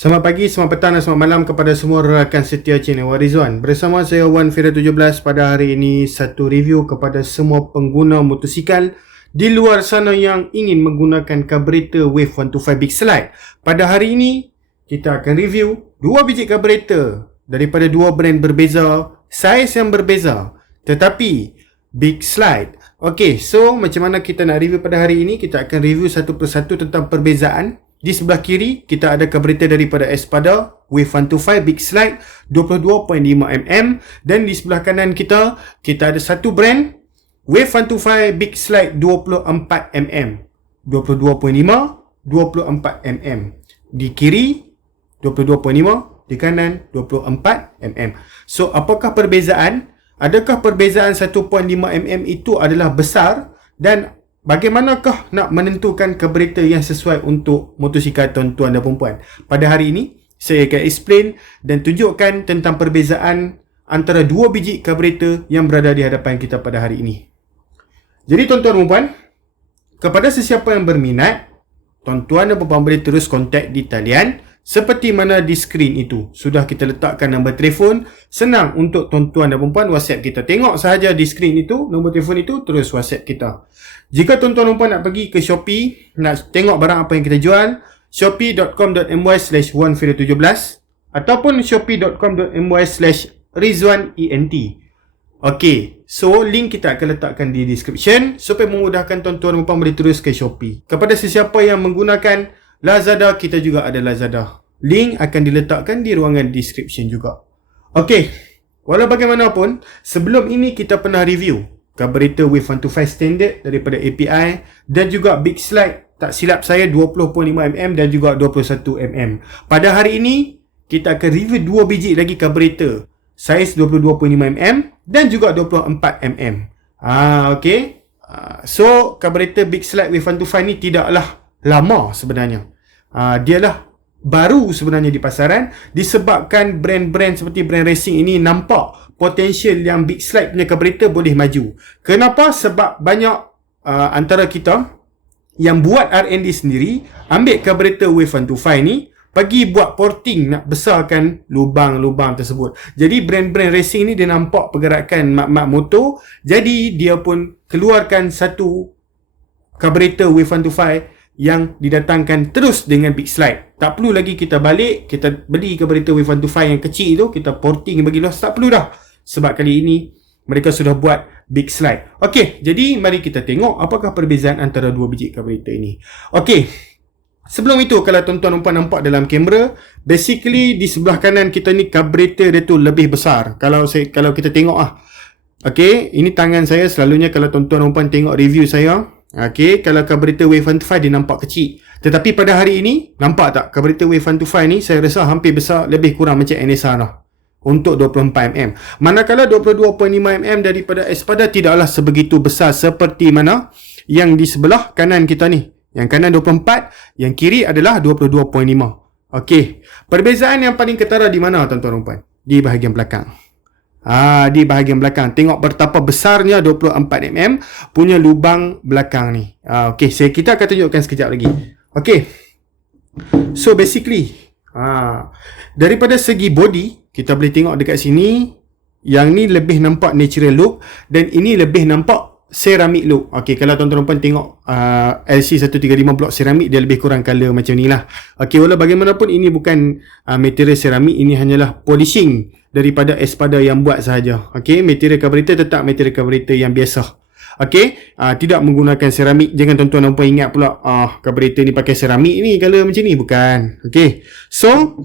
Selamat pagi, selamat petang dan selamat malam kepada semua rakan setia channel Warizwan. Bersama saya Wan Fira 17 pada hari ini, satu review kepada semua pengguna motosikal di luar sana yang ingin menggunakan carburetor Wave 125 Big Slide. Pada hari ini, kita akan review dua biji carburetor daripada dua brand berbeza, saiz yang berbeza, tetapi Big Slide. Okey, so macam mana kita nak review pada hari ini? Kita akan review satu persatu tentang perbezaan. Di sebelah kiri, kita ada carburetor daripada Espada Wave 125 Big Slide 22.5mm. Dan di sebelah kanan kita ada satu brand Wave 125 Big Slide 24mm. 22.5, 24mm. Di kiri 22.5, di kanan 24mm. So, apakah perbezaan? Adakah perbezaan 1.5mm itu adalah besar? Dan bagaimanakah nak menentukan carburetor yang sesuai untuk motosikal tuan-tuan dan perempuan? Pada hari ini, saya akan explain dan tunjukkan tentang perbezaan antara dua biji carburetor yang berada di hadapan kita pada hari ini. Jadi tuan-tuan dan perempuan, kepada sesiapa yang berminat, tuan-tuan dan perempuan boleh terus kontak di talian seperti mana di skrin itu. Sudah kita letakkan nombor telefon. Senang untuk tuan-tuan dan perempuan WhatsApp kita. Tengok sahaja di skrin itu, nombor telefon itu, terus WhatsApp kita. Jika tuan-tuan dan perempuan nak pergi ke Shopee, nak tengok barang apa yang kita jual, shopee.com.my/1fira17 ataupun shopee.com.my/rizwanent. Okey, so link kita akan letakkan di description supaya memudahkan tuan-tuan dan perempuan boleh terus ke Shopee. Kepada sesiapa yang menggunakan Lazada, kita juga ada Lazada. Link akan diletakkan di ruangan description juga. Okey, walau bagaimanapun, sebelum ini kita pernah review carburetor Wave 125 standard daripada API dan juga Big Slide, tak silap saya 20.5mm dan juga 21mm. Pada hari ini, kita akan review dua biji lagi carburetor saiz 22.5mm dan juga 24mm. Okey. So, carburetor Big Slide Wave 125 ni tidaklah lama sebenarnya. Dialah baru sebenarnya di pasaran, disebabkan brand-brand seperti brand racing ini nampak potensial yang Big Slide punya carburetor boleh maju. Kenapa? Sebab banyak antara kita yang buat R&D sendiri, ambil carburetor Wave 125 ni, pergi buat porting nak besarkan lubang-lubang tersebut. Jadi brand-brand racing ni dia nampak pergerakan mak-mak motor, jadi dia pun keluarkan satu carburetor Wave 125 yang didatangkan terus dengan Big Slide. Tak perlu lagi kita balik, kita beli carburetor Wave 125 yang kecil itu, kita porting bagi luas, tak perlu dah. Sebab kali ini mereka sudah buat Big Slide. Okey, jadi mari kita tengok apakah perbezaan antara dua biji carburetor ini. Okey, sebelum itu, kalau tuan-tuan nampak dalam kamera, basically di sebelah kanan kita ni carburetor dia tu lebih besar. Kalau kita tengok okey, ini tangan saya. Selalunya kalau tuan-tuan nampak tengok review saya, okey, kalau carburetor Wave 125 dia nampak kecil. Tetapi pada hari ini, nampak tak carburetor Wave 125 ni saya rasa hampir besar, lebih kurang macam NSR dah. Untuk 24mm. Manakala 22.5mm daripada Espada tidaklah sebegitu besar seperti mana yang di sebelah kanan kita ni. Yang kanan 24, yang kiri adalah 22.5. Okey, perbezaan yang paling ketara di mana tuan-tuan dan puan? Di bahagian belakang. Di bahagian belakang. Tengok betapa besarnya 24mm punya lubang belakang ni. Okey, kita akan tunjukkan sekejap lagi. Okey. So basically, daripada segi body, kita boleh tengok dekat sini, yang ni lebih nampak natural look dan ini lebih nampak ceramic look. Okey, kalau tuan-tuan puan tengok LC135 block ceramic, dia lebih kurang color macam ni lah. Okey, walau bagaimanapun ini bukan material ceramic, ini hanyalah polishing daripada Espada yang buat sahaja. Okey, material carburetor tetap material carburetor yang biasa. Okey, tidak menggunakan ceramic. Jangan tuan-tuan dan puan ingat pula carburetor ni pakai ceramic ni color macam ni, bukan. Okey, so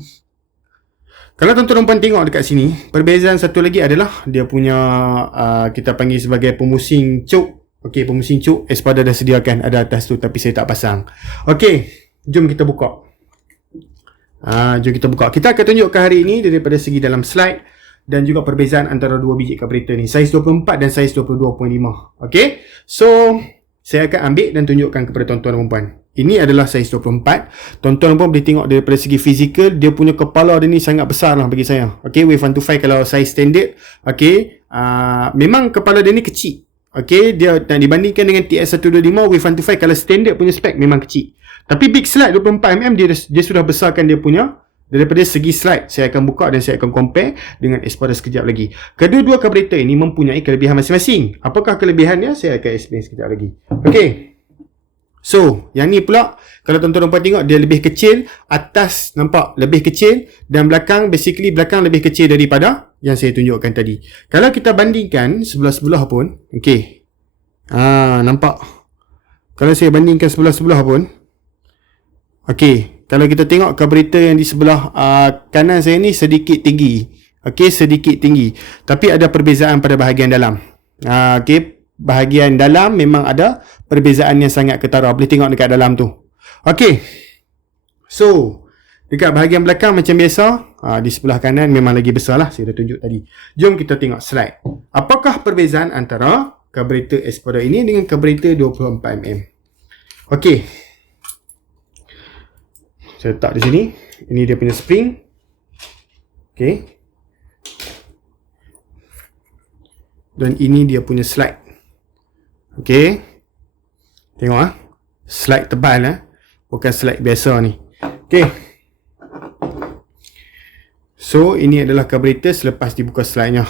kalau tuan-tuan dan puan tengok dekat sini, perbezaan satu lagi adalah dia punya kita panggil sebagai pemusing cuk. Okey, pemusing cuk Espada dah sediakan ada atas tu, tapi saya tak pasang. Okey, jom kita buka. Kita akan tunjukkan hari ini daripada segi dalam slide dan juga perbezaan antara dua biji carburetor ni, saiz 24 dan saiz 22.5. Okey, so saya akan ambil dan tunjukkan kepada tuan-tuan dan puan. Ini adalah saiz 24. Tuan-tuan dan puan boleh tengok daripada segi fizikal, dia punya kepala dia ni sangat besar lah bagi saya. Okey, Wave 125 kalau saiz standard, okey, memang kepala dia ni kecil. Okey, dia dan dibandingkan dengan TS125 Wave 125 kalau standard punya spek memang kecil. Tapi Big Slide 24mm dia sudah besarkan dia punya Daripada segi slide, saya akan buka dan saya akan compare dengan Espada sekejap lagi. Kedua-dua karburator ini mempunyai kelebihan masing-masing. Apakah kelebihannya? Saya akan explain sekejap lagi. Okey. So, yang ni pula, kalau tuan-tuan tengok, dia lebih kecil. Atas nampak lebih kecil. Dan belakang, basically belakang lebih kecil daripada yang saya tunjukkan tadi. Kalau kita bandingkan sebelah-sebelah pun, okey. Nampak? Kalau saya bandingkan sebelah-sebelah pun, okey. Kalau kita tengok karburator yang di sebelah kanan saya ni sedikit tinggi. Okey, sedikit tinggi. Tapi ada perbezaan pada bahagian dalam. Okey, bahagian dalam memang ada perbezaan yang sangat ketara. Boleh tengok dekat dalam tu. Okey. So, dekat bahagian belakang macam biasa, di sebelah kanan memang lagi besar lah. Saya dah tunjuk tadi. Jom kita tengok slide. Apakah perbezaan antara karburator Espada ini dengan karburator 24mm? Okey. Saya letak di sini. Ini dia punya spring. Okey. Dan ini dia punya slide. Okey. Tengok slide tebal bukan slide biasa ni. Okey. So, ini adalah karburator selepas dibuka slide-nya.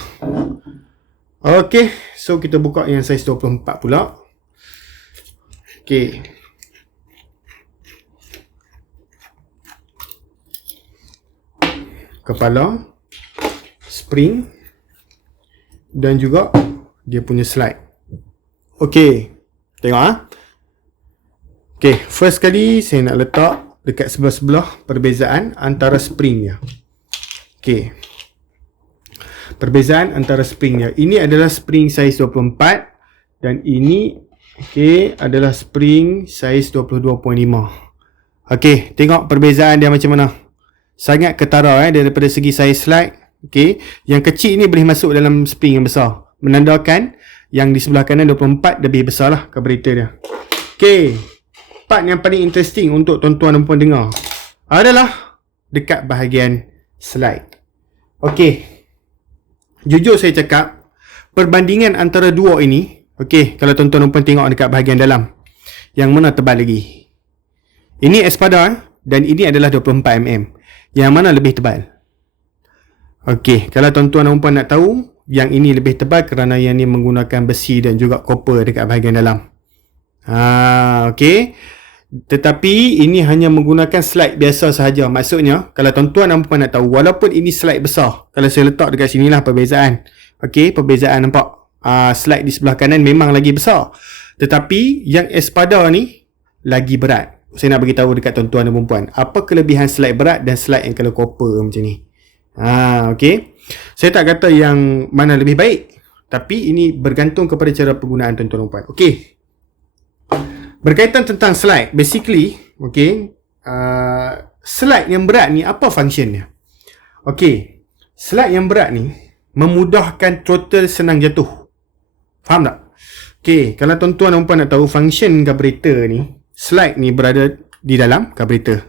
Okey. So, kita buka yang saiz 24 pula. Okey. Kepala, spring dan juga dia punya slide. Okey. Tengok Okey, first kali saya nak letak dekat sebelah-sebelah perbezaan antara springnya. Okey. Perbezaan antara springnya. Ini adalah spring saiz 24 dan ini adalah spring saiz 22.5. Okey, tengok perbezaan dia macam mana. Sangat ketara daripada segi saiz slide. Okey, yang kecil ni boleh masuk dalam spring yang besar, menandakan yang di sebelah kanan 24 lebih besar lah karburator dia. Okey, part yang paling interesting untuk tuan-tuan dan puan dengar adalah dekat bahagian slide. Okey, jujur saya cakap, perbandingan antara dua ini, okey, kalau tuan-tuan dan puan tengok dekat bahagian dalam, yang mana tebal lagi? Ini Espada dan ini adalah 24mm. Yang mana lebih tebal? Okey, kalau tuan-tuan dan puan nak tahu, yang ini lebih tebal kerana yang ini menggunakan besi dan juga copper dekat bahagian dalam. Okey. Tetapi ini hanya menggunakan slide biasa sahaja. Maksudnya, kalau tuan-tuan dan puan nak tahu, walaupun ini slide besar, kalau saya letak dekat sinilah perbezaan. Okey, perbezaan nampak. Slide di sebelah kanan memang lagi besar. Tetapi yang Espada ni lagi berat. Saya nak bagi tahu dekat tuan-tuan dan puan, apa kelebihan slide berat dan slide yang kalau copper macam ni. Okey. Saya tak kata yang mana lebih baik, tapi ini bergantung kepada cara penggunaan tuan-tuan dan puan. Okey. Berkaitan tentang slide, basically, okey, slide yang berat ni apa functionnya? Okey, slide yang berat ni memudahkan throttle senang jatuh. Faham tak? Okey, kalau tuan-tuan dan puan nak tahu function karburator ni, slide ni berada di dalam karburator.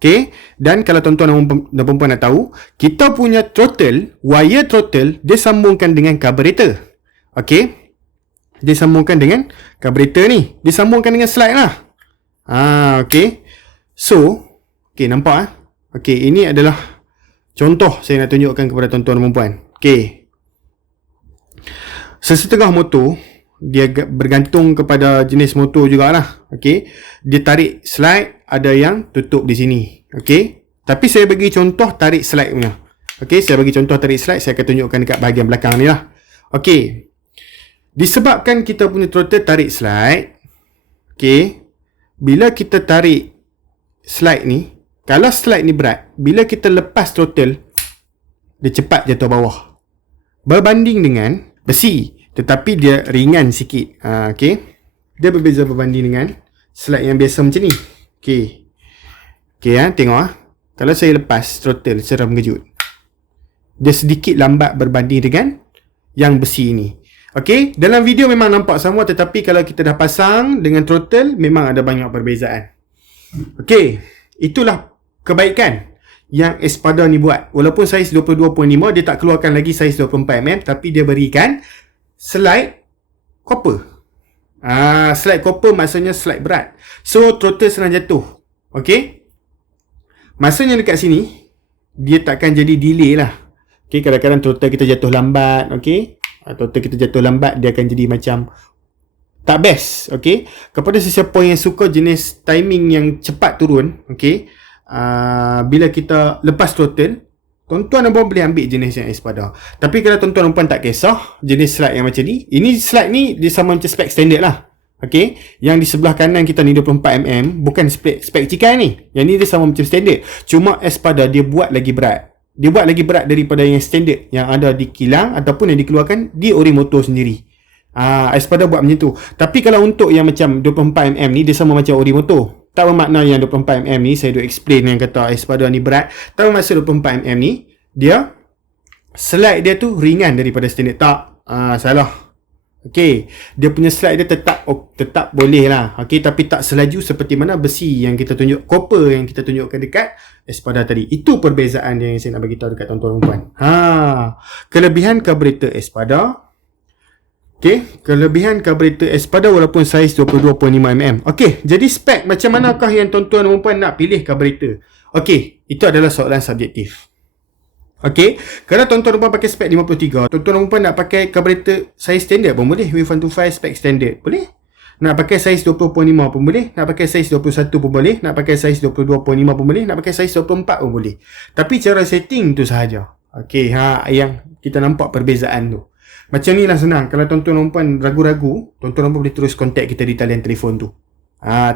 Okey, dan kalau tuan-tuan dan puan nak tahu, kita punya throttle, wire throttle, dia sambungkan dengan karburator. Okey, dia sambungkan dengan karburator ni, dia sambungkan dengan slide lah. Okey, so okey, nampak okey, ini adalah contoh saya nak tunjukkan kepada tuan-tuan dan puan. Okey, sesetengah motor dia bergantung kepada jenis motor jugalah. Okey, dia tarik slide, ada yang tutup di sini. Okey, tapi saya bagi contoh tarik slide punya. Okey, saya bagi contoh tarik slide, saya akan tunjukkan dekat bahagian belakang ni lah. Okey, disebabkan kita punya throttle tarik slide, okey, bila kita tarik slide ni, kalau slide ni berat, bila kita lepas throttle, dia cepat jatuh bawah, berbanding dengan besi, tetapi dia ringan sikit. Okey, dia berbeza berbanding dengan slide yang biasa macam ni. Okey, tengok kalau saya lepas throttle secara mengejut, dia sedikit lambat berbanding dengan yang besi ni. Okey, dalam video memang nampak sama, tetapi kalau kita dah pasang dengan throttle, memang ada banyak perbezaan. Okey, itulah kebaikan yang Espada ni buat. Walaupun saiz 22.5, dia tak keluarkan lagi saiz 24mm, tapi dia berikan slide copper. Slide copper maksudnya slide berat. So, throttle senang jatuh. Okey, maksudnya dekat sini, dia takkan jadi delay lah. Okay, kadang-kadang throttle kita jatuh lambat. Okay, throttle kita jatuh lambat, dia akan jadi macam tak best. Okay, kepada sesiapa yang suka jenis timing yang cepat turun, okay, bila kita lepas throttle, tuan-tuan dan puan boleh ambil jenis yang Espada. Tapi kalau tuan-tuan dan puan tak kisah jenis slide yang macam ni, ini slide ni dia sama macam spek standard lah. Okay, yang di sebelah kanan kita ni 24mm, bukan spek cikai ni. Yang ni dia sama macam standard. Cuma Espada dia buat lagi berat. Dia buat lagi berat daripada yang standard yang ada di kilang ataupun yang dikeluarkan di ori motor sendiri. Espada buat macam tu. Tapi kalau untuk yang macam 24mm ni, dia sama macam ori motor. Tak bermakna yang 24mm ni saya dah explain yang kata Espada ni berat. Tak bermaksud 24mm ni dia slide dia tu ringan daripada standard. Tak, salah. Okey, dia punya slide dia tetap boleh lah. Okey, tapi tak selaju seperti mana besi yang kita tunjuk, copper yang kita tunjukkan dekat Espada tadi. Itu perbezaan yang saya nak bagi tahu dekat tuan-tuan dan puan. Kelebihan karburator Espada. Okey, kelebihan karburator Espada walaupun saiz 22.5mm. Okey, jadi spek macam manakah yang tuan-tuan dan puan nak pilih karburator? Okey, itu adalah soalan subjektif. Okey, kalau tuan-tuan dan puan pakai spek 53, tuan-tuan dan puan nak pakai karburator saiz standard pun boleh. Wave125 spek standard boleh. Nak pakai saiz 20.5 pun boleh. Nak pakai saiz 21 pun boleh. Nak pakai saiz 22.5 pun boleh. Nak pakai saiz 24 pun boleh. Tapi cara setting tu sahaja. Okey, yang kita nampak perbezaan tu. Macam ni lah senang. Kalau tuan-tuan dan puan ragu-ragu, tuan-tuan dan puan boleh terus kontak kita di talian telefon tu.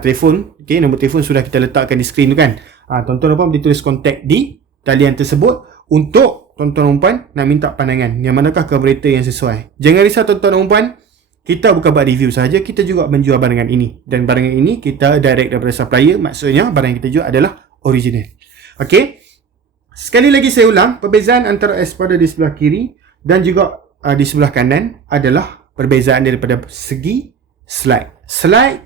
Telefon, okey, nombor telefon sudah kita letakkan di skrin tu kan. Tuan-tuan dan puan boleh terus kontak di talian tersebut untuk tuan-tuan dan puan nak minta pandangan yang manakah karburator yang sesuai. Jangan risau tuan-tuan dan puan, kita bukan buat review sahaja, kita juga menjual barangan ini. Dan barangan ini kita direct daripada supplier, maksudnya barang yang kita jual adalah original. Okey, sekali lagi saya ulang, perbezaan antara Espada di sebelah kiri dan juga di sebelah kanan adalah perbezaan daripada segi slide. Slide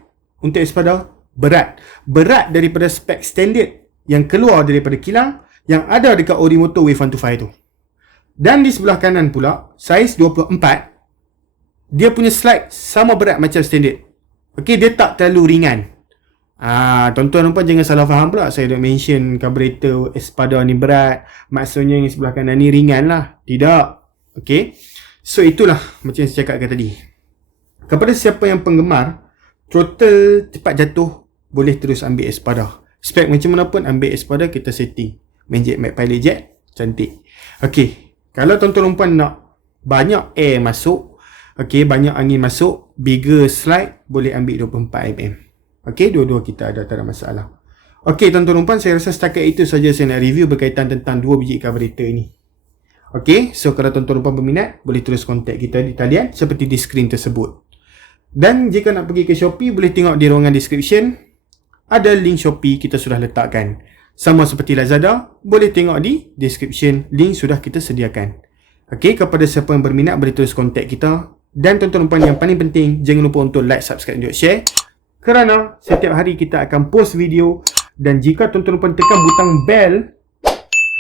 untuk Espada berat daripada spek standard yang keluar daripada kilang yang ada dekat ori motor Wave125 tu. Dan di sebelah kanan pula, saiz 24, dia punya slide sama berat macam standard. Okey, dia tak terlalu ringan. Tuan-tuan dan puan jangan salah faham pula. Saya dah mention karburator Espada ni berat, maksudnya yang sebelah kanan ni ringan lah. Tidak. Okey. So itulah macam yang saya cakapkan tadi. Kepada siapa yang penggemar throttle cepat jatuh, boleh terus ambil Espada. Spek macam mana pun ambil Espada, kita setting. Magic Mac Pilot Jet, cantik. Okey, kalau tuan-tuan dan puan nak banyak air masuk, okey, banyak angin masuk, bigger slide, boleh ambil 24mm. Okey, dua-dua kita ada, tak ada masalah. Okey, tuan-tuan dan puan, saya rasa setakat itu saja saya nak review berkaitan tentang dua biji karburator ini. Okey, so kalau tuan-tuan dan puan berminat, boleh terus kontak kita di talian seperti di skrin tersebut. Dan jika nak pergi ke Shopee, boleh tengok di ruangan description, ada link Shopee kita sudah letakkan. Sama seperti Lazada, boleh tengok di description, link sudah kita sediakan. Okey, kepada siapa yang berminat boleh terus kontak kita. Dan tuan-tuan dan puan, yang paling penting, jangan lupa untuk like, subscribe dan share. Kerana setiap hari kita akan post video. Dan jika tuan-tuan dan puan tekan butang bell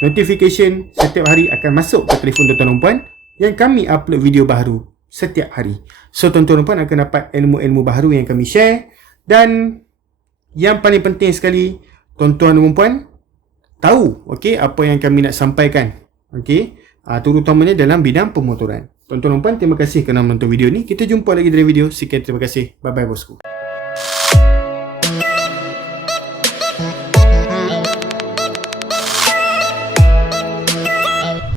notification, setiap hari akan masuk ke telefon tuan-tuan dan puan yang kami upload video baru setiap hari. So tuan-tuan dan puan akan dapat ilmu-ilmu baru yang kami share. Dan yang paling penting sekali, tuan-tuan dan puan tahu, okey, apa yang kami nak sampaikan, okey, terutamanya dalam bidang pemotoran. Tuan-tuan dan puan, terima kasih kerana menonton video ni. Kita jumpa lagi dalam video. Sekian, terima kasih. Bye bye bosku.